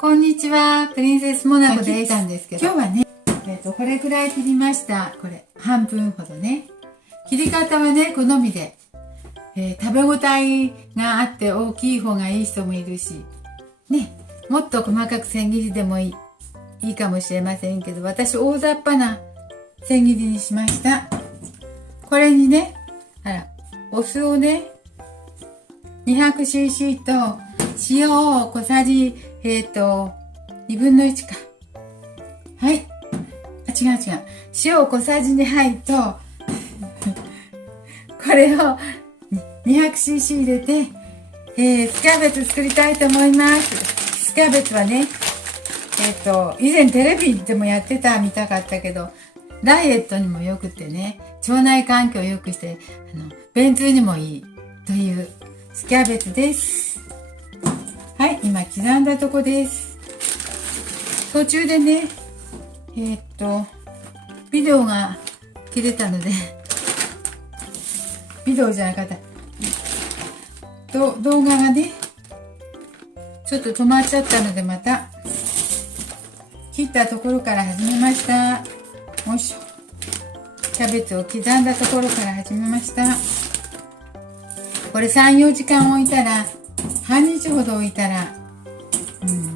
こんにちは、プリンセスモナコです。切ったんですけど、今日はね、これくらい切りました。これ、半分ほどね。切り方はね、好みで。食べ応えがあって大きい方がいい人もいるし、ね、もっと細かく千切りでもいいかもしれませんけど、私大雑把な千切りにしました。これにね、お酢をね、200cc と塩を小さじ、2分の1か。はい。違う。塩を小さじ2杯と、これを200cc 入れて、スキャベツ作りたいと思います。スキャベツはね、以前テレビでもやってたみたかったけど、ダイエットにもよくてね、腸内環境を良くして、便通にもいいというスキャベツです。はい、今刻んだとこです。途中でね、ビデオが切れたので、ビデオじゃなかった。動画がね、ちょっと止まっちゃったので、また、切ったところから始めました。よいしょ。キャベツを刻んだところから始めました。これ3、4時間置いたら、半日ほど置いたら、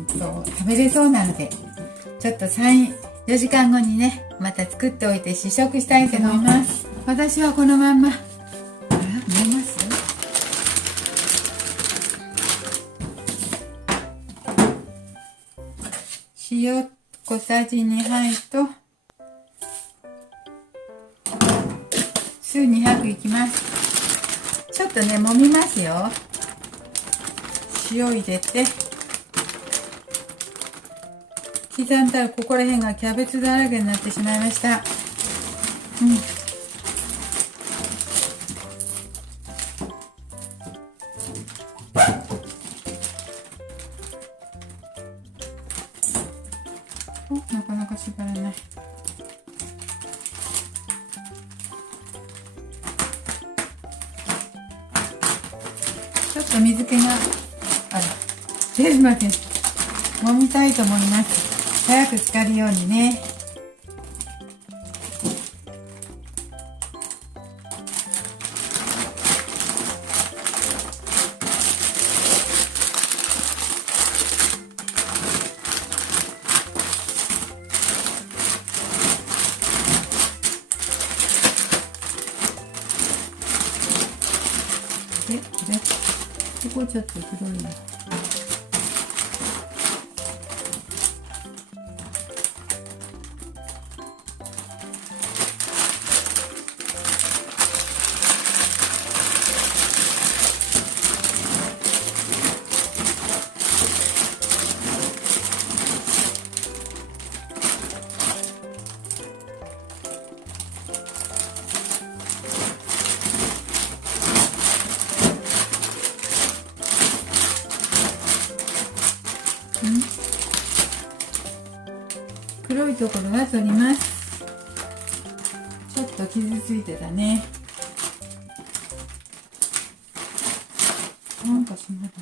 食べれそうなので、ちょっと3、4時間後にね、また作っておいて試食したいと思います。私はこのまんま、見えます塩小さじ2杯と、酢200いきます。ちょっとね、揉みますよ。塩入れて、刻んだらここら辺がキャベツだらけになってしまいました。なかなか縛らない。ちょっと水気が出るまで揉みたいと思います。早く浸かるようにね。ここちょっと黒いな。黒いところは取ります。ちょっと傷ついてたね。なんかしまだ。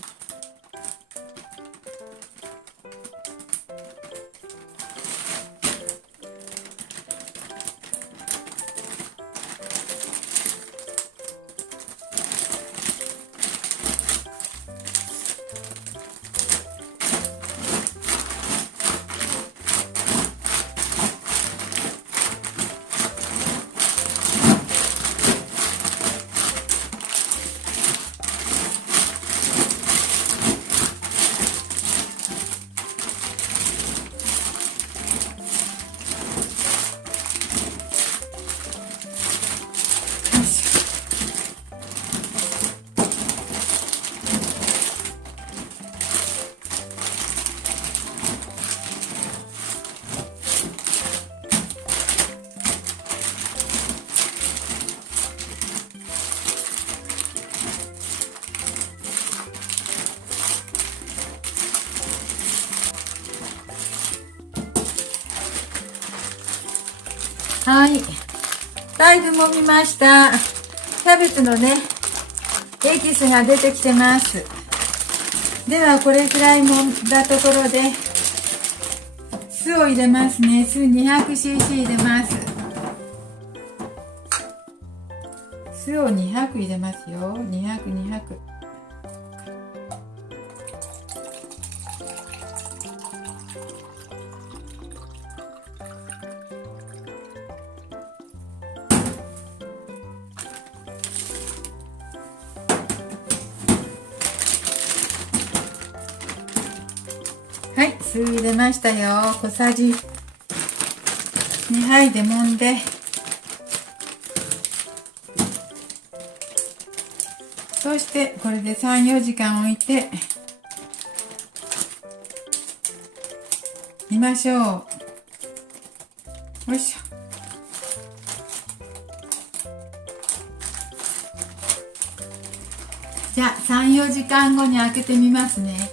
はい。だいぶ揉みました。キャベツのね、エキスが出てきてます。では、これくらい揉んだところで、酢を入れますね。酢 200cc 入れます。酢を200入れますよ。200。はい、酢入れましたよ。小さじ2杯で揉んで、そしてこれで 3,4 時間置いて煮ましょう。よいしょ。じゃあ 3,4 時間後に開けてみますね。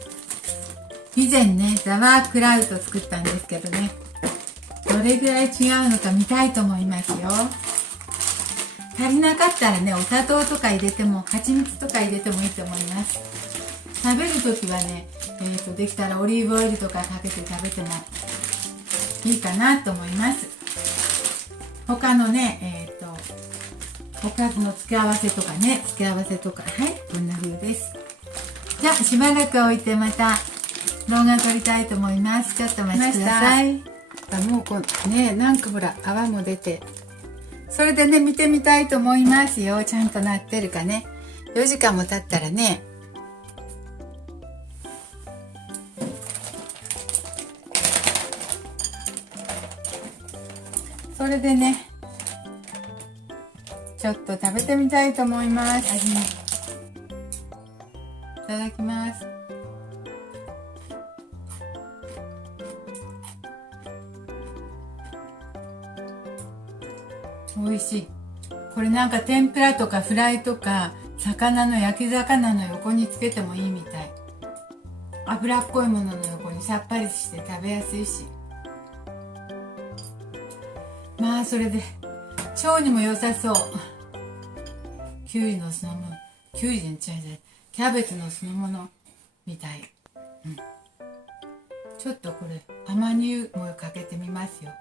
以前ね、ザワークラウト作ったんですけどね、どれぐらい違うのか見たいと思いますよ。足りなかったらね、お砂糖とか入れても、蜂蜜とか入れてもいいと思います。食べるときはね、できたらオリーブオイルとかかけて食べてもいいかなと思います。他のね、おかずの付け合わせとかね、はい、こんな風です。じゃあ、しばらく置いてまた動画撮りたいと思います。ちょっとお待ちください。もうね、なんかほら、泡も出て。それでね、見てみたいと思いますよ。ちゃんとなってるかね。4時間も経ったらね。それでね、ちょっと食べてみたいと思います。いただきます。美味しい。これなんか天ぷらとかフライとか焼き魚の横につけてもいいみたい。脂っこいものの横にさっぱりして食べやすいし、まあそれで腸にも良さそう。きゅうりの酢の物、きゅうりじゃん、キャベツの酢の物みたい。ちょっとこれ甘煮もかけてみますよ。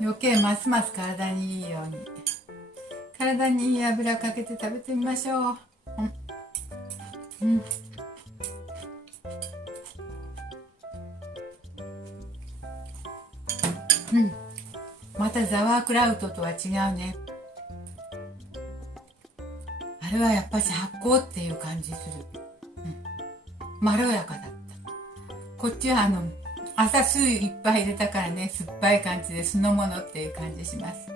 余計ますます体にいいように、体にいい油かけて食べてみましょう。またザワークラウトとは違うね。あれはやっぱし発酵っていう感じする。まろやかだった。こっちは朝酢いっぱい入れたからね、酸っぱい感じで酢の物っていう感じします。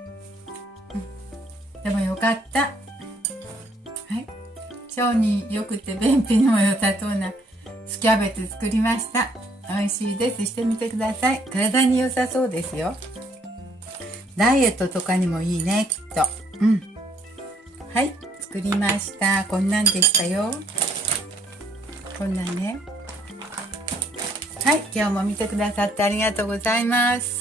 でもよかった。はい。腸によくて便秘にも良さそうな酢キャベツ作りました。美味しいです。してみてください。体に良さそうですよ。ダイエットとかにもいいね、きっと。はい。作りました。こんなんでしたよ。こんなんね。はい。今日も見てくださってありがとうございます。